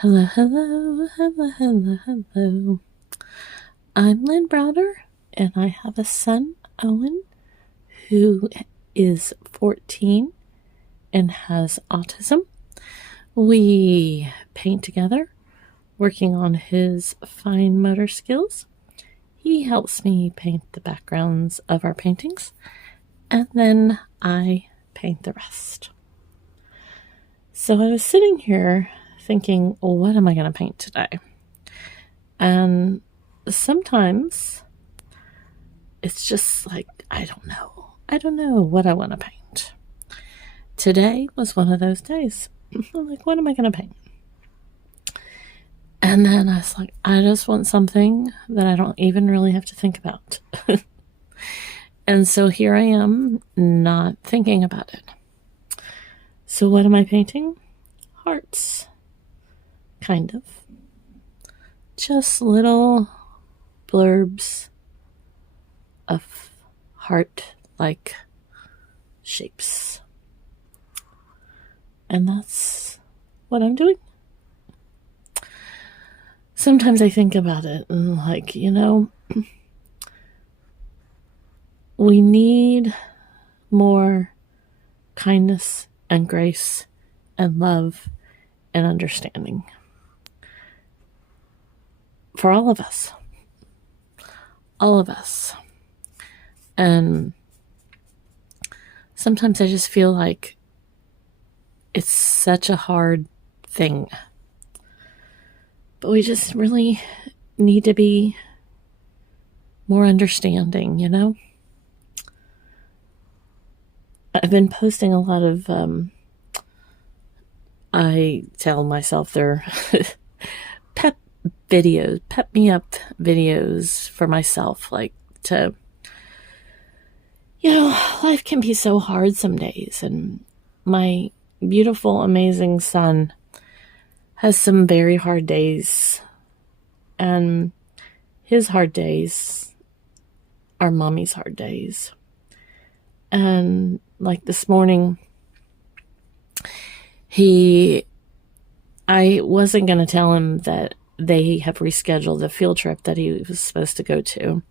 Hello, hello, hello, hello, hello. I'm Lynn Browder, and I have a son, Owen, who is 14 and has autism. We paint together, working on his fine motor skills. He helps me paint the backgrounds of our paintings, and then I paint the rest. So I was sitting here thinking, well, what am I going to paint today? And sometimes it's just like, I don't know. I don't know what I want to paint. Today was one of those days. I'm like, what am I going to paint? And then I was like, I just want something that I don't even really have to think about. And so here I am, not thinking about it. So what am I painting? Hearts. Kind of. Just little blurbs of heart-like shapes. And that's what I'm doing. Sometimes I think about it and we need more kindness and grace and love and understanding for all of us. All of us. And sometimes I just feel like it's such a hard thing. But we just really need to be more understanding, I've been posting a lot of, I tell myself they're pep me up videos for myself, life can be so hard some days, and my beautiful, amazing son has some very hard days, and his hard days are mommy's hard days. And like this morning, I wasn't going to tell him that they have rescheduled the field trip that he was supposed to go to,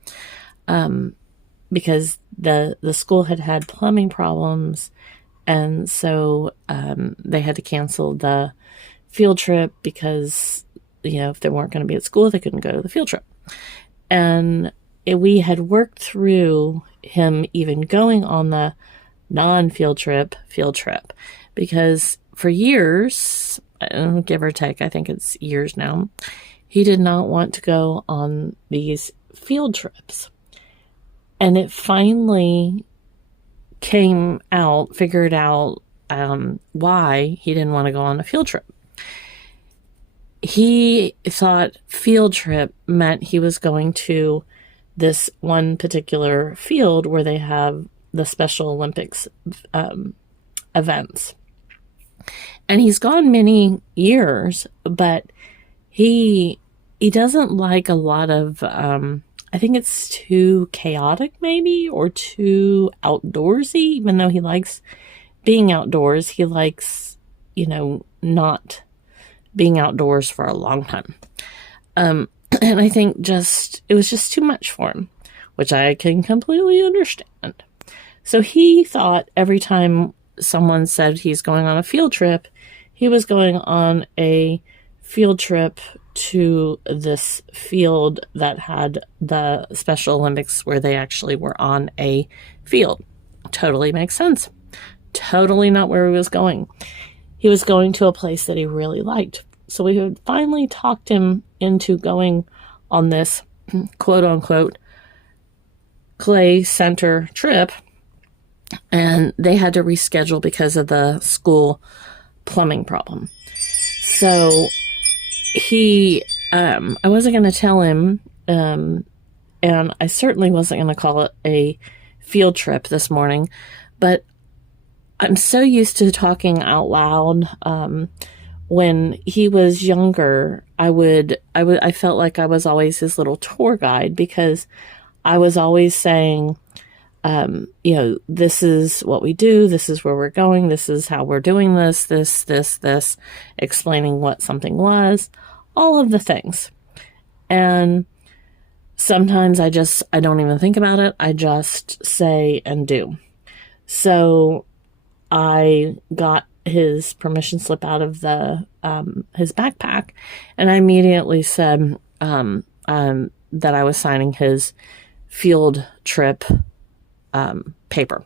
because the school had plumbing problems, and so they had to cancel the field trip because if they weren't going to be at school, they couldn't go to the field trip. And we had worked through him even going on the non-field trip because for years, give or take, I think it's years now, he did not want to go on these field trips. And it finally figured out why he didn't want to go on a field trip. He thought field trip meant he was going to this one particular field where they have the Special Olympics events. And he's gone many years, but he doesn't like a lot of, I think it's too chaotic maybe, or too outdoorsy, even though he likes being outdoors. He likes, not being outdoors for a long time. And I think it was just too much for him, which I can completely understand. So he thought every time someone said he's going on a field trip, he was going on a field trip to this field that had the Special Olympics where they actually were on a field. Totally makes sense. Totally not where he was going. He was going to a place that he really liked. So we had finally talked him into going on this quote unquote clay center trip, and they had to reschedule because of the school plumbing problem. So I wasn't going to tell him, and I certainly wasn't going to call it a field trip this morning, but I'm so used to talking out loud. When he was younger, I felt like I was always his little tour guide, because I was always saying, this is what we do, this is where we're going, this is how we're doing this, explaining what something was, all of the things. And sometimes I don't even think about it. I just say and do. So I got his permission slip out of his backpack, and I immediately said that I was signing his field trip paper,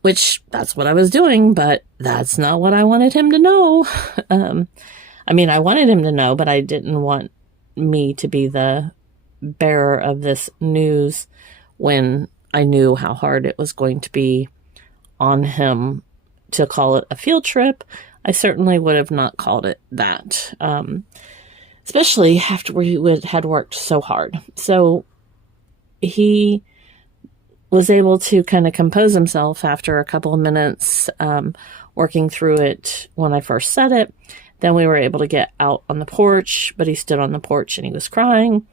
which that's what I was doing, but that's not what I wanted him to know. I wanted him to know, but I didn't want me to be the bearer of this news when I knew how hard it was going to be on him to call it a field trip. I certainly would have not called it that, especially after we had worked so hard. So he was able to kind of compose himself after a couple of minutes working through it when I first said it. Then we were able to get out on the porch, but he stood on the porch and he was crying.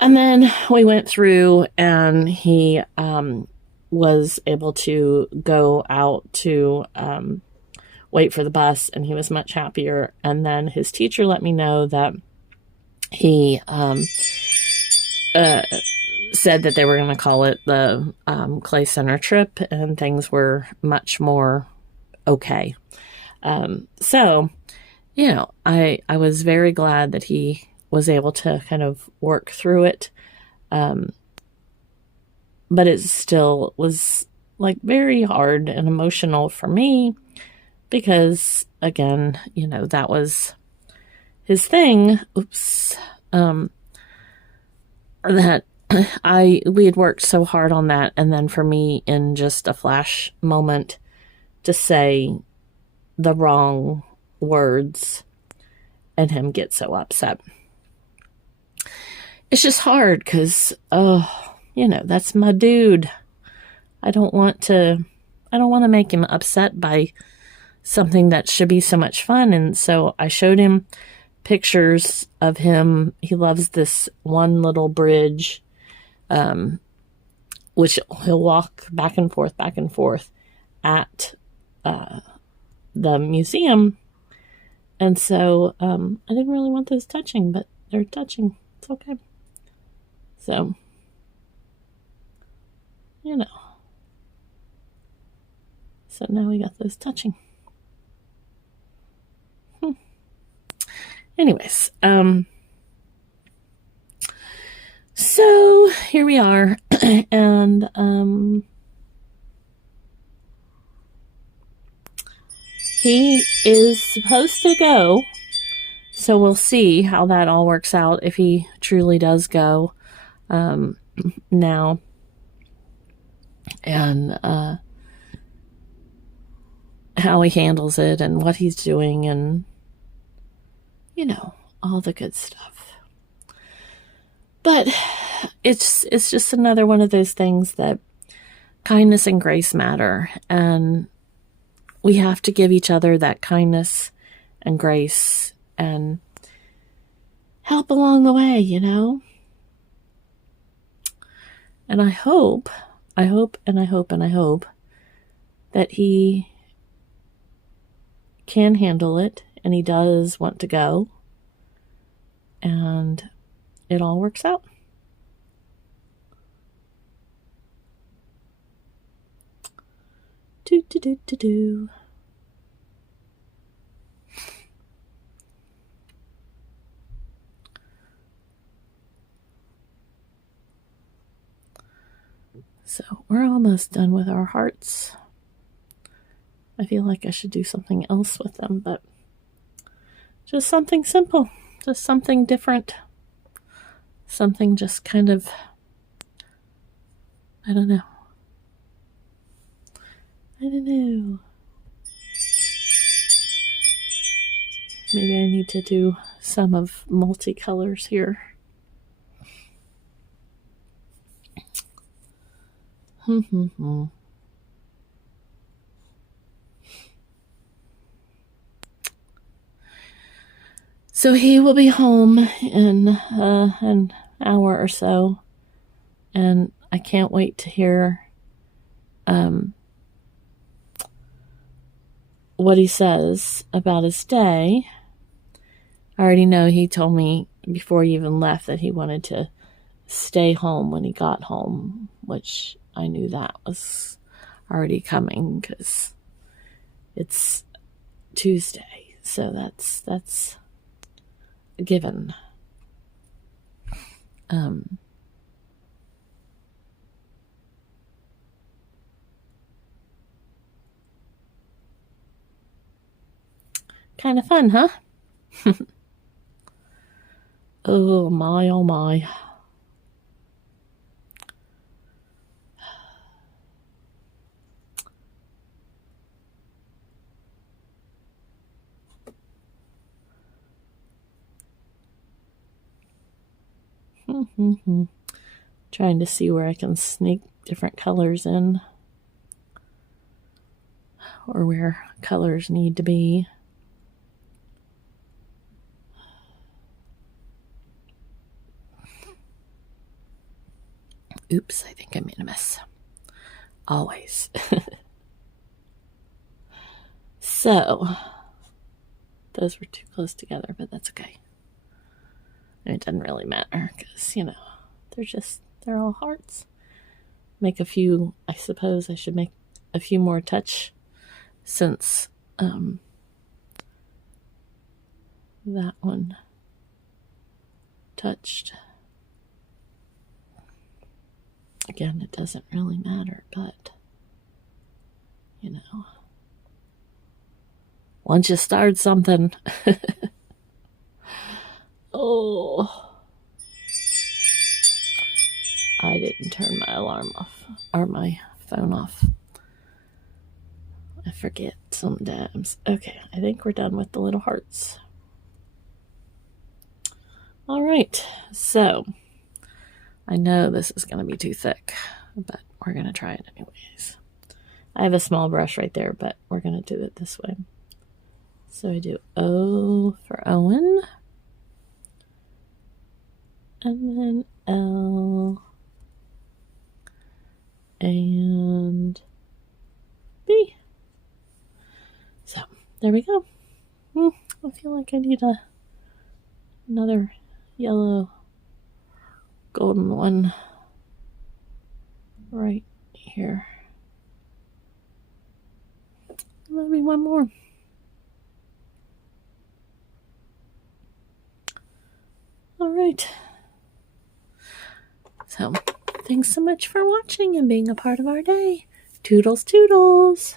And then we went through, and he was able to go out to wait for the bus, and he was much happier. And then his teacher let me know that he said that they were going to call it the Clay Center trip, and things were much more okay. So, I was very glad that he was able to kind of work through it. But it still was like very hard and emotional for me because, again, that was his thing. That we had worked so hard on that. And then for me, in just a flash moment, to say the wrong words and him get so upset. It's just hard because, that's my dude. I don't want to make him upset by something that should be so much fun. And so I showed him pictures of him. He loves this one little bridge, which he'll walk back and forth at the museum. And so I didn't really want those touching, but they're touching. It's okay. So, so now we got those touching. Anyways, so here we are, and he is supposed to go, so we'll see how that all works out, if he truly does go now, and how he handles it and what he's doing, and all the good stuff. But it's just another one of those things that kindness and grace matter, and we have to give each other that kindness and grace and help along the way, And I hope that he can handle it, and he does want to go, and it all works out. Do. So we're almost done with our hearts. I feel like I should do something else with them, but just something simple, just something different, something just kind of, I don't know. Maybe I need to do some of multicolors here. So he will be home in an hour or so, and I can't wait to hear what he says about his day. I already know he told me before he even left that he wanted to stay home when he got home, which I knew that was already coming because it's Tuesday. So that's a given. Kind of fun, huh? Oh my, oh my. Trying to see where I can sneak different colors in, or where colors need to be. Oops, I think I made a mess. Always. So, those were too close together, but that's okay. It doesn't really matter because, they're all hearts. Make a few, I suppose I should make a few more touch since that one touched. Again, it doesn't really matter, but once you start something. Oh, I didn't turn my alarm off, or my phone off. I forget sometimes. Okay, I think we're done with the little hearts. All right, so I know this is going to be too thick, but we're going to try it anyways. I have a small brush right there, but we're going to do it this way. So I do O for Owen, and then L, and B. So there we go. I feel like I need another yellow golden one right here. Maybe one more. All right. So, thanks so much for watching and being a part of our day. Toodles, toodles.